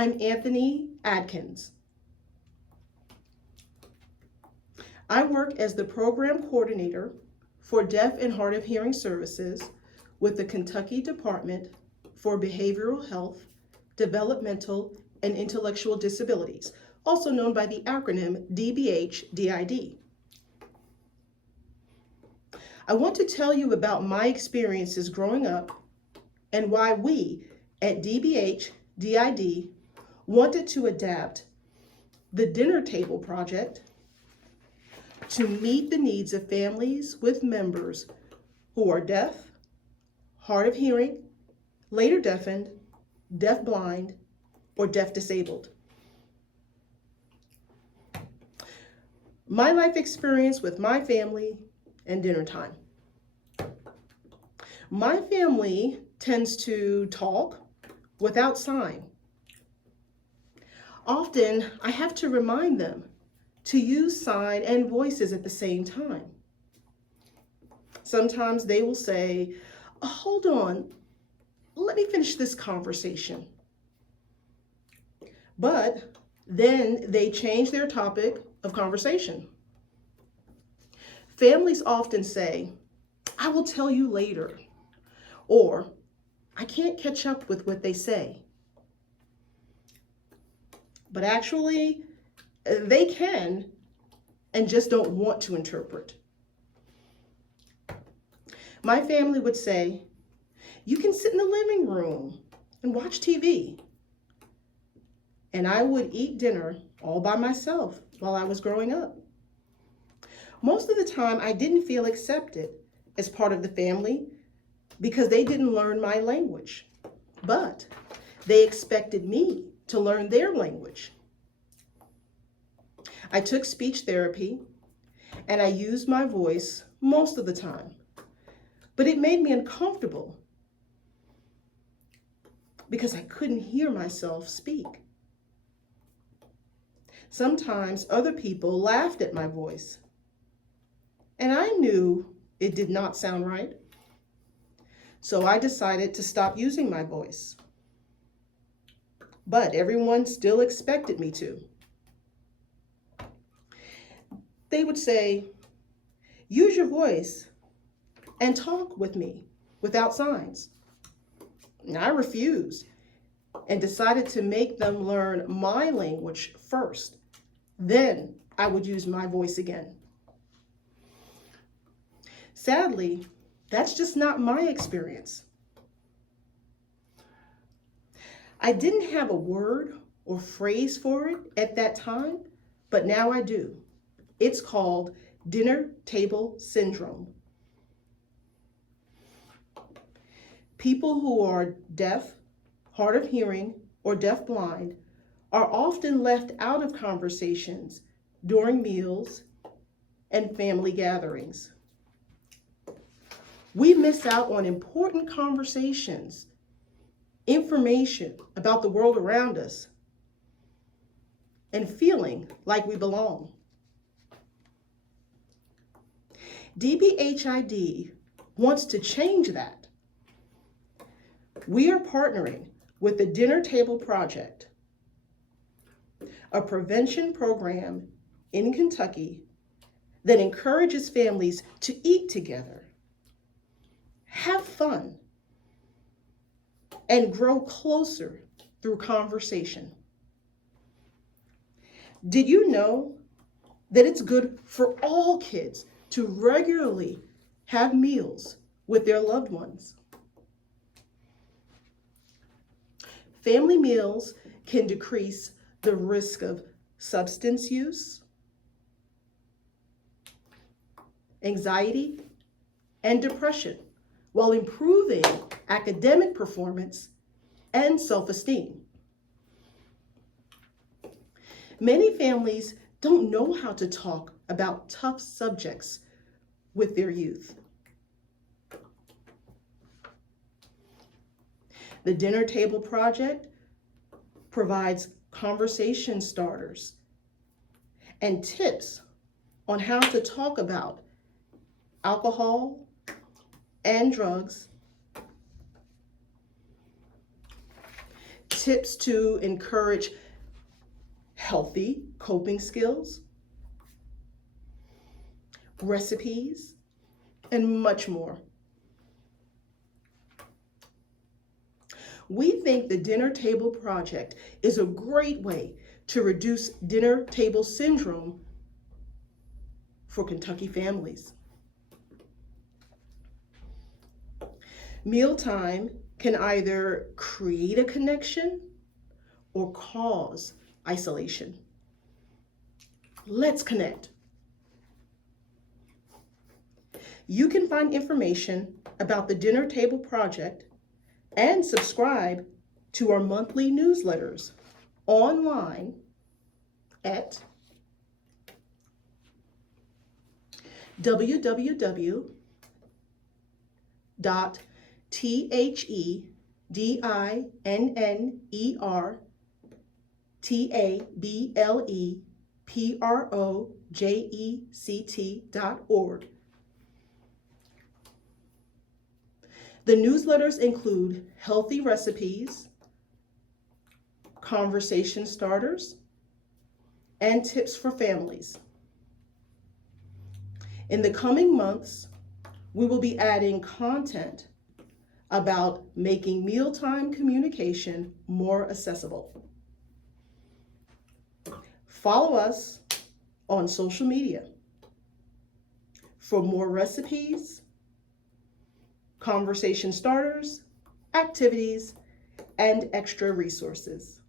I'm Anthony Adkins. I work as the program coordinator for Deaf and Hard of Hearing Services with the Kentucky Department for Behavioral Health, Developmental, and Intellectual Disabilities, also known by the acronym DBHDID. I want to tell you about my experiences growing up and why we at DBHDID wanted to adapt the Dinner Table Project to meet the needs of families with members who are deaf, hard of hearing, later deafened, deaf-blind, or deaf-disabled. My life experience with my family and dinner time. My family tends to talk without sign. Often, I have to remind them to use sign and voices at the same time. Sometimes they will say, "Hold on, let me finish this conversation." But then they change their topic of conversation. Families often say, "I will tell you later," or "I can't catch up with what they say." But actually, they can and just don't want to interpret. My family would say, "You can sit in the living room and watch TV." And I would eat dinner all by myself while I was growing up. Most of the time, I didn't feel accepted as part of the family because they didn't learn my language, but they expected me to learn their language. I took speech therapy and I used my voice most of the time, but it made me uncomfortable because I couldn't hear myself speak. Sometimes other people laughed at my voice, and I knew it did not sound right. So I decided to stop using my voice. But everyone still expected me to. They would say, "Use your voice and talk with me without signs." And I refused and decided to make them learn my language first. Then I would use my voice again. Sadly, that's just not my experience. I didn't have a word or phrase for it at that time, but now I do. It's called dinner table syndrome. People who are deaf, hard of hearing, or deaf-blind are often left out of conversations during meals and family gatherings. We miss out on important conversations, information about the world around us, and feeling like we belong. DBHID wants to change that. We are partnering with the Dinner Table Project, a prevention program in Kentucky that encourages families to eat together, have fun, and grow closer through conversation. Did you know that it's good for all kids to regularly have meals with their loved ones? Family meals can decrease the risk of substance use, anxiety, and depression, while improving academic performance and self-esteem. Many families don't know how to talk about tough subjects with their youth. The Dinner Table Project provides conversation starters and tips on how to talk about alcohol and drugs, tips to encourage healthy coping skills, recipes, and much more. We think the Dinner Table Project is a great way to reduce dinner table syndrome for Kentucky families. Mealtime can either create a connection or cause isolation. Let's connect. You can find information about the Dinner Table Project and subscribe to our monthly newsletters online at www.THEDINERTABLEPROJECT.org. The newsletters include healthy recipes, conversation starters, and tips for families. In the coming months, we will be adding content about making mealtime communication more accessible. Follow us on social media for more recipes, conversation starters, activities, and extra resources.